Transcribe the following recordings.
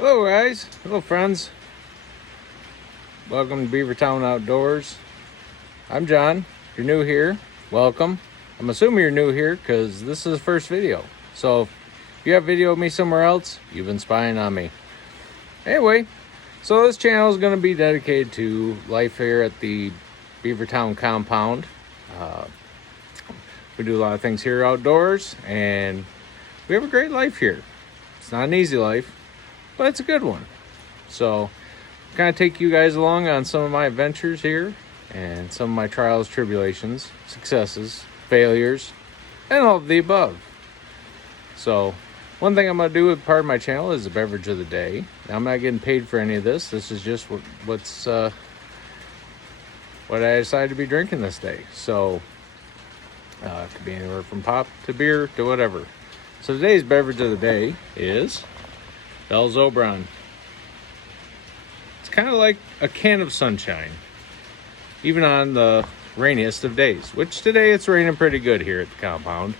Hello guys, hello friends. Welcome to Beavertown Outdoors. I'm John. If you're new here, welcome. I'm assuming you're new here because this is the first video. So if you have video of me somewhere else, you've been spying on me. Anyway, so this channel is going to be dedicated to life here at the Beavertown compound. We do a lot of things here outdoors and we have a great life here. It's not an easy life, but it's a good one. So kind of take you guys along on some of my adventures here and some of my trials, tribulations, successes, failures, and all of the above. So one thing I'm going to do with part of my channel is the beverage of the day. Now, I'm not getting paid for any of this. This is just what I decided to be drinking this day. So it could be anywhere from pop to beer to whatever. So today's beverage of the day is Bell's Oberon. It's kind of like a can of sunshine, even on the rainiest of days, which today it's raining pretty good here at the compound.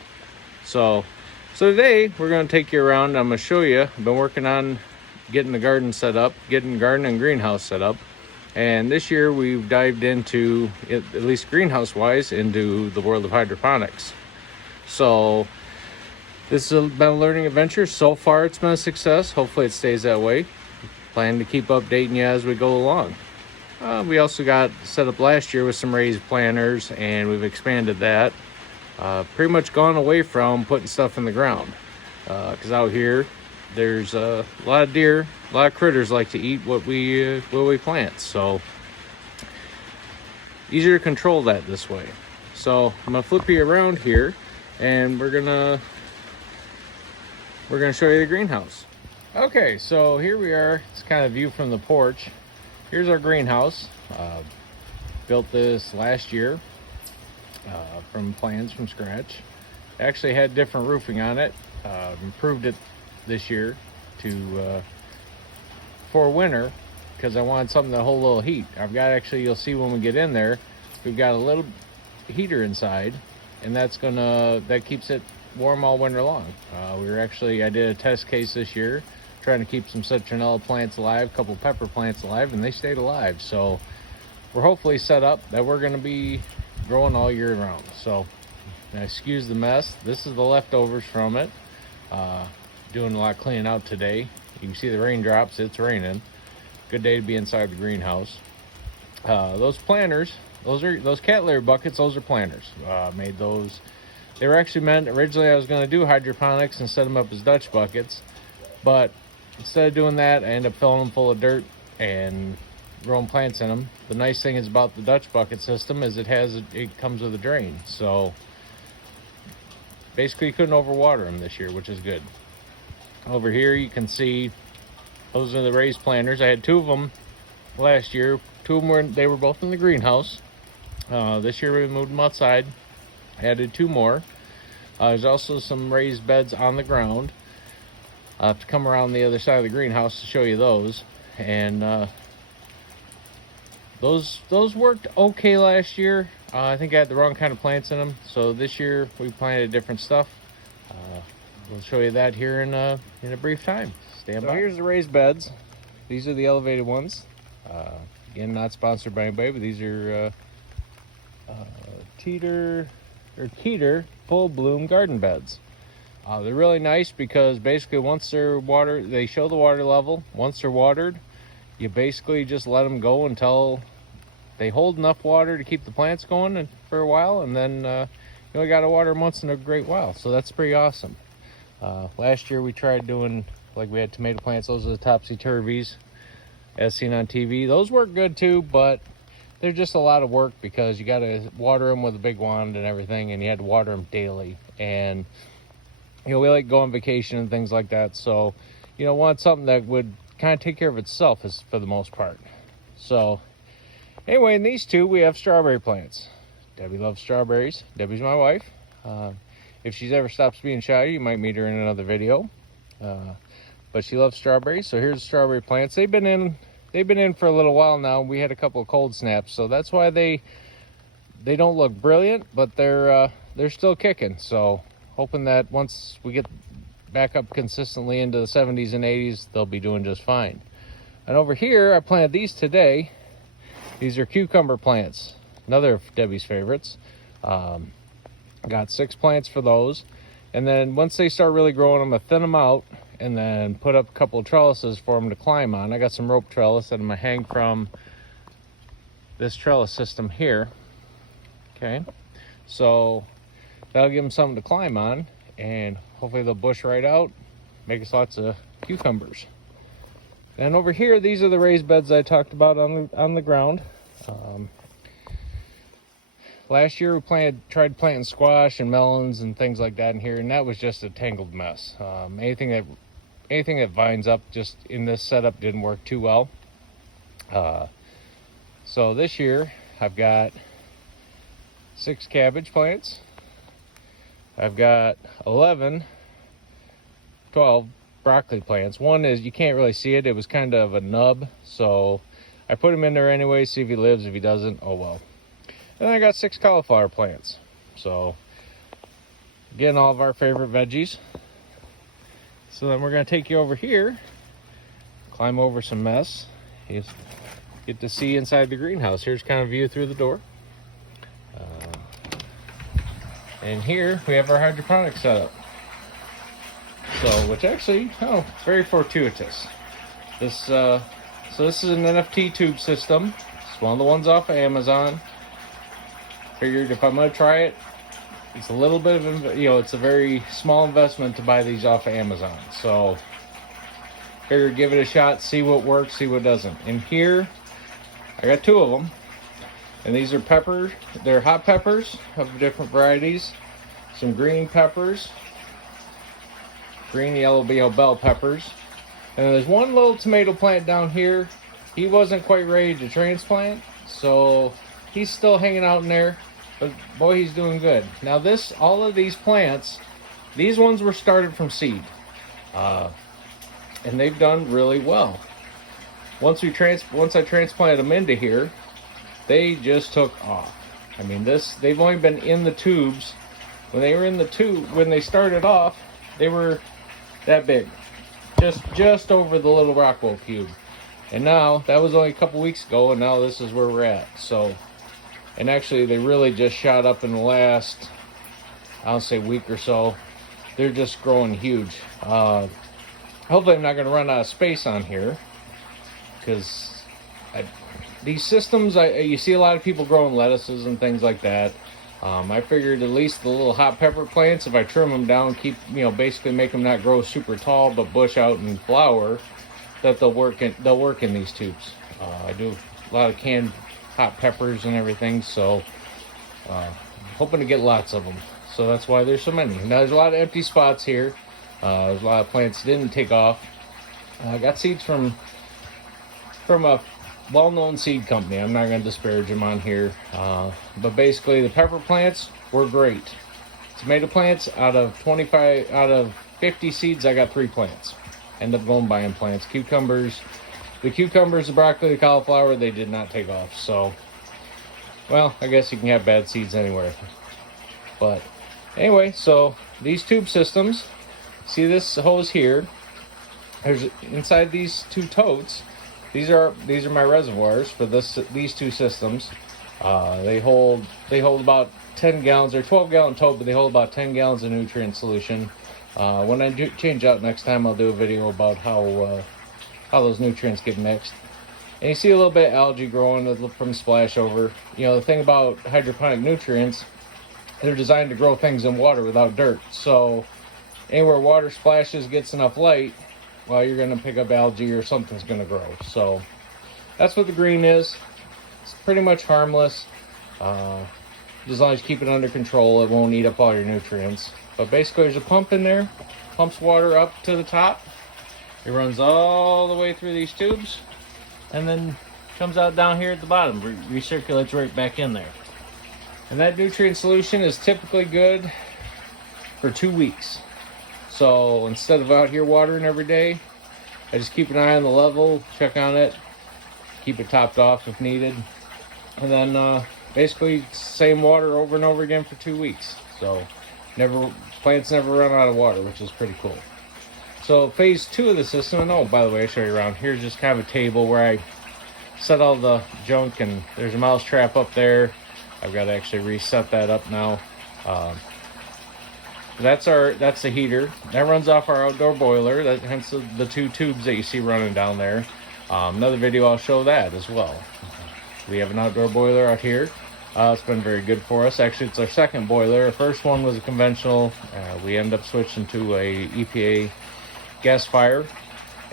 So today we're going to take you around. I'm going to show you. I've been working on getting the garden set up, getting garden and greenhouse set up. And this year we've dived into, at least greenhouse wise, into the world of hydroponics. So this has been a learning adventure. So far it's been a success. Hopefully it stays that way. Plan to keep updating you as we go along. We also got set up last year with some raised planters, and we've expanded that. Pretty much gone away from putting stuff in the ground. Because out here there's a lot of deer, a lot of critters like to eat what we plant. So easier to control that this way. So I'm gonna flip you around here, and we're gonna show you the greenhouse. Okay, so here we are. It's kind of view from the porch. Here's our greenhouse. Built this last year from plans from scratch. Actually had different roofing on it. Improved it this year to for winter because I wanted something to hold a little heat. I've got, actually, you'll see when we get in there, we've got a little heater inside, and that keeps it warm all winter long. I did a test case this year trying to keep some citronella plants alive, a couple pepper plants alive, and they stayed alive. So we're hopefully set up that we're going to be growing all year round. So excuse the mess. This is the leftovers from it. Doing a lot of cleaning out today. You can see the raindrops. It's raining. Good day to be inside the greenhouse. Those planters, those cat litter buckets, those are planters. Made those. They were actually meant, originally I was going to do hydroponics and set them up as Dutch buckets, but instead of doing that, I ended up filling them full of dirt and growing plants in them. The nice thing is about the Dutch bucket system is it comes with a drain. So basically you couldn't overwater them this year, which is good. Over here you can see those are the raised planters. I had two of them last year. Two of them they were both in the greenhouse. This year we moved them outside. Added two more. There's also some raised beds on the ground. I'll have to come around the other side of the greenhouse to show you those. And those worked okay last year. I think I had the wrong kind of plants in them. So this year we planted different stuff. We'll show you that here in a brief time. Stand by. So here's the raised beds. These are the elevated ones. Again, not sponsored by anybody, but these are Keter full bloom garden beds. They're really nice because basically once they're watered, they show the water level. Once they're watered, you basically just let them go until they hold enough water to keep the plants going for a while, and then you only got to water them once in a great while. So that's pretty awesome. Last year we tried doing, like, we had tomato plants. Those are the topsy-turvies as seen on TV. Those work good too, but they're just a lot of work because you got to water them with a big wand and everything, and you had to water them daily. And we like go on vacation and things like that, so want something that would kind of take care of itself for the most part. So anyway, in these two we have strawberry plants. Debbie loves strawberries. Debbie's my wife. If she's ever stops being shy, you might meet her in another video. But she loves strawberries. So here's the strawberry plants. They've been in for a little while now. We had a couple of cold snaps, so that's why they don't look brilliant, but they're still kicking. So hoping that once we get back up consistently into the 70s and 80s, they'll be doing just fine. And over here, I planted these today. These are cucumber plants, another of Debbie's favorites. Got 6 plants for those. And then once they start really growing, I'm gonna thin them out and then put up a couple of trellises for them to climb on. I got some rope trellis that I'm gonna hang from this trellis system here. Okay, so that'll give them something to climb on, and hopefully they'll bush right out, make us lots of cucumbers. And over here, these are the raised beds I talked about on the ground. Last year we tried planting squash and melons and things like that in here, and that was just a tangled mess. Anything that vines up just in this setup didn't work too well. So this year I've got 6 cabbage plants. I've got 12 broccoli plants. One is, you can't really see it. It was kind of a nub, so I put him in there anyway, see if he lives. If he doesn't, oh well. And then I got 6 cauliflower plants. So again, all of our favorite veggies. So then we're gonna take you over here, climb over some mess. You get to see inside the greenhouse. Here's kind of view through the door. And here we have our hydroponics setup. So, which actually, it's very fortuitous. So this is an NFT tube system. It's one of the ones off of Amazon. Figured if I'm gonna try it, it's a little bit of, it's a very small investment to buy these off of Amazon. So, figured give it a shot, see what works, see what doesn't. And here, I got 2 of them. And these are peppers. They're hot peppers of different varieties. Some green peppers. Green, yellow, bell peppers. And there's one little tomato plant down here. He wasn't quite ready to transplant, so he's still hanging out in there. But boy, he's doing good. Now all of these plants, these ones were started from seed. And they've done really well. Once I transplanted them into here, they just took off. I mean, they've only been in the tubes. When they started off, they were that big, just over the little Rockwell cube. And now, that was only a couple weeks ago, and now this is where we're at. So, and actually, they really just shot up in the last, I'll say, week or so. They're just growing huge. Hopefully, I'm not going to run out of space on here, because these systems, you see a lot of people growing lettuces and things like that. I figured at least the little hot pepper plants, if I trim them down, basically make them not grow super tall, but bush out and flower, that they'll work in these tubes. I do a lot of canned hot peppers and everything, so hoping to get lots of them. So that's why there's so many. Now there's a lot of empty spots here. There's a lot of plants that didn't take off. I got seeds from a well-known seed company. I'm not going to disparage them on here, but basically the pepper plants were great. Tomato plants, out of 50 seeds, I got 3 plants. End up going buying plants. The cucumbers, the broccoli, the cauliflower, they did not take off. So, well, I guess you can have bad seeds anywhere. But anyway, so these tube systems, see this hose here? There's inside these 2 totes. These are my reservoirs for these 2 systems. They hold about 10 gallons. They're 12-gallon tote, but they hold about 10 gallons of nutrient solution. When I do change out next time, I'll do a video about how those nutrients get mixed. And you see a little bit of algae growing from splash over. The thing about hydroponic nutrients, they're designed to grow things in water without dirt. So anywhere water splashes, gets enough light, well, you're going to pick up algae or something's going to grow. So that's what the green is. It's pretty much harmless. As long as you keep it under control, it won't eat up all your nutrients. But basically, there's a pump in there. Pumps water up to the top. It runs all the way through these tubes. And then comes out down here at the bottom. Recirculates right back in there. And that nutrient solution is typically good for 2 weeks. So instead of out here watering every day, I just keep an eye on the level, check on it, keep it topped off if needed, and then basically same water over and over again for 2 weeks. So plants never run out of water, which is pretty cool. So phase 2 of the system, and oh, by the way, I'll show you around. Here's just kind of a table where I set all the junk, and there's a mouse trap up there. I've got to actually reset that up now. That's the heater. That runs off our outdoor boiler. That hence the 2 tubes that you see running down there. Another video I'll show that as well. We have an outdoor boiler out here. It's been very good for us. Actually, it's our second boiler. Our first one was a conventional. We ended up switching to a EPA gas fire,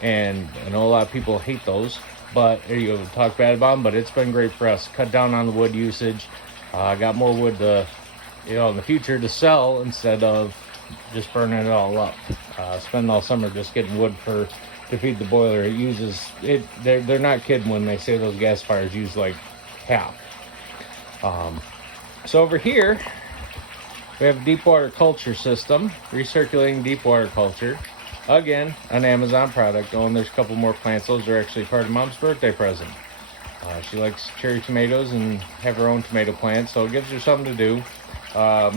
and I know a lot of people hate those, but you talk bad about them, but it's been great for us. Cut down on the wood usage. Got more wood to, in the future to sell instead of just burning it all up. Spending all summer just getting wood to feed the boiler. It uses it. They're not kidding when they say those gas fires use like half. So over here we have a deep water culture system, recirculating deep water culture. Again, an Amazon product. Oh, and there's a couple more plants. Those are actually part of Mom's birthday present. She likes cherry tomatoes and have her own tomato plants, so it gives her something to do. My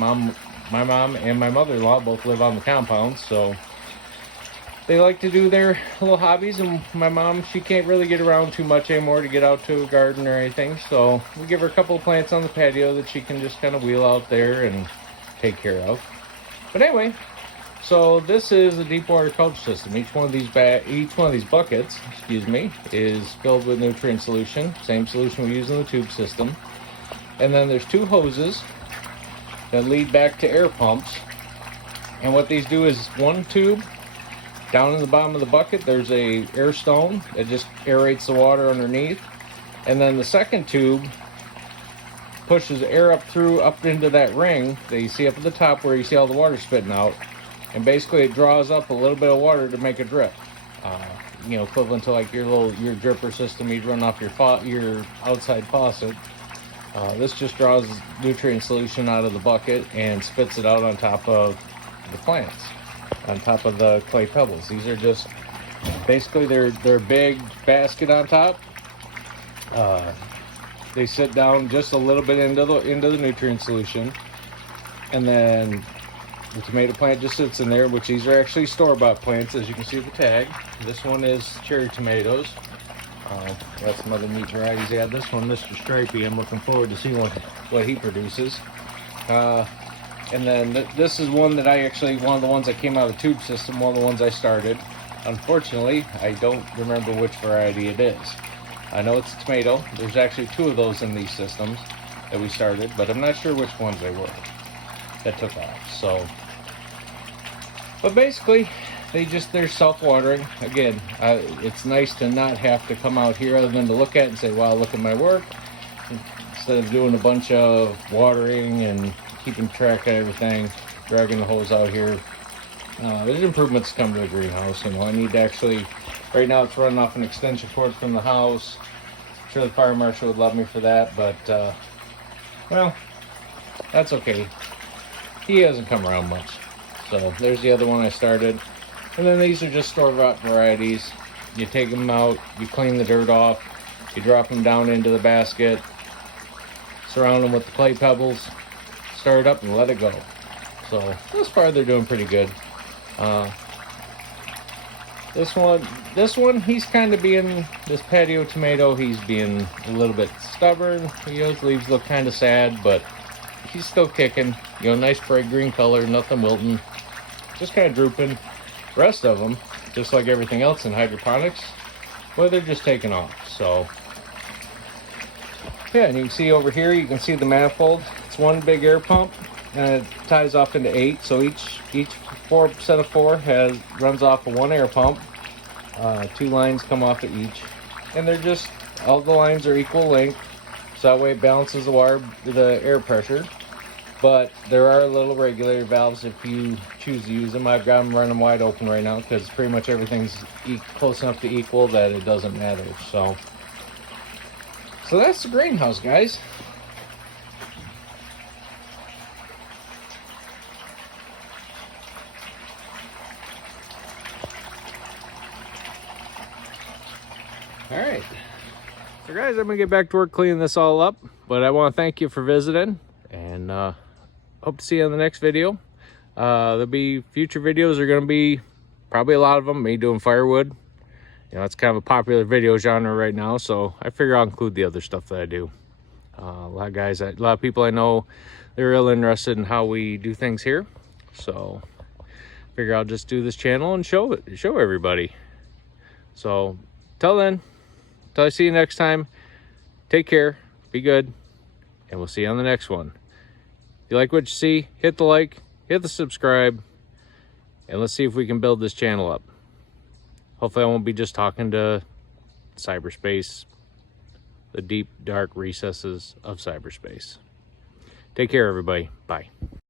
mom and my mother-in-law both live on the compound, so they like to do their little hobbies, and my mom, she can't really get around too much anymore to get out to a garden or anything, so we give her a couple of plants on the patio that she can just kind of wheel out there and take care of. But anyway, so this is a deep water culture system. Each one of these buckets, is filled with nutrient solution. Same solution we use in the tube system. And then there's 2 hoses that lead back to air pumps. And what these do is one tube down in the bottom of the bucket, there's a air stone that just aerates the water underneath. And then the second tube pushes air up into that ring that you see up at the top where you see all the water spitting out. And basically it draws up a little bit of water to make a drip. Equivalent to like your dripper system you'd run off your outside faucet. This just draws nutrient solution out of the bucket and spits it out on top of the plants, on top of the clay pebbles. These are just basically they're big basket on top. They sit down just a little bit into the nutrient solution, and then the tomato plant just sits in there, which these are actually store-bought plants, as you can see the tag. This one is cherry tomatoes. Got some other neat varieties. Yeah, this one, Mr. Stripey, I'm looking forward to seeing what he produces. And then this is one that one of the ones that came out of the tube system, one of the ones I started. Unfortunately, I don't remember which variety it is. I know it's a tomato. There's actually 2 of those in these systems that we started, but I'm not sure which ones they were that took off. So, but basically they're self-watering. Again, it's nice to not have to come out here other than to look at it and say, wow, look at my work, instead of doing a bunch of watering and keeping track of everything, dragging the hose out here. There's improvements to come to the greenhouse. I need to actually, right now it's running off an extension cord from the house. I'm sure the fire marshal would love me for that, but well, that's okay. He hasn't come around much. So there's the other one I started. And then these are just store-bought varieties. You take them out, you clean the dirt off, you drop them down into the basket, surround them with the clay pebbles, stir it up and let it go. So this far they're doing pretty good. This one, he's kind of being, this patio tomato, he's being a little bit stubborn. His leaves look kind of sad, but he's still kicking. Nice bright green color, nothing wilting. Just kind of drooping. The rest of them, just like everything else in hydroponics, well, they're just taking off. So, yeah, and you can see over here, you can see the manifold. It's one big air pump, and it ties off into 8. So each set of 4 runs off of 1 air pump. 2 lines come off of each, and they're just, all the lines are equal length, so that way it balances the air pressure. But there are little regulator valves if you choose to use them. I've got them running wide open right now because pretty much everything's close enough to equal that it doesn't matter. So that's the greenhouse, guys. All right. So guys, I'm gonna get back to work cleaning this all up, but I want to thank you for visiting, and hope to see you on the next video. There'll be future videos are going to be probably a lot of them, me doing firewood. You know, it's kind of a popular video genre right now, so I figure I'll include the other stuff that I do. A lot of people I know, they're real interested in how we do things here. So figure I'll just do this channel and show everybody. So till then, till I see you next time, take care, be good, and we'll see you on the next one. If you like what you see, hit the like, hit the subscribe, and let's see if we can build this channel up. Hopefully I won't be just talking to cyberspace, the deep, dark recesses of cyberspace. Take care, everybody. Bye.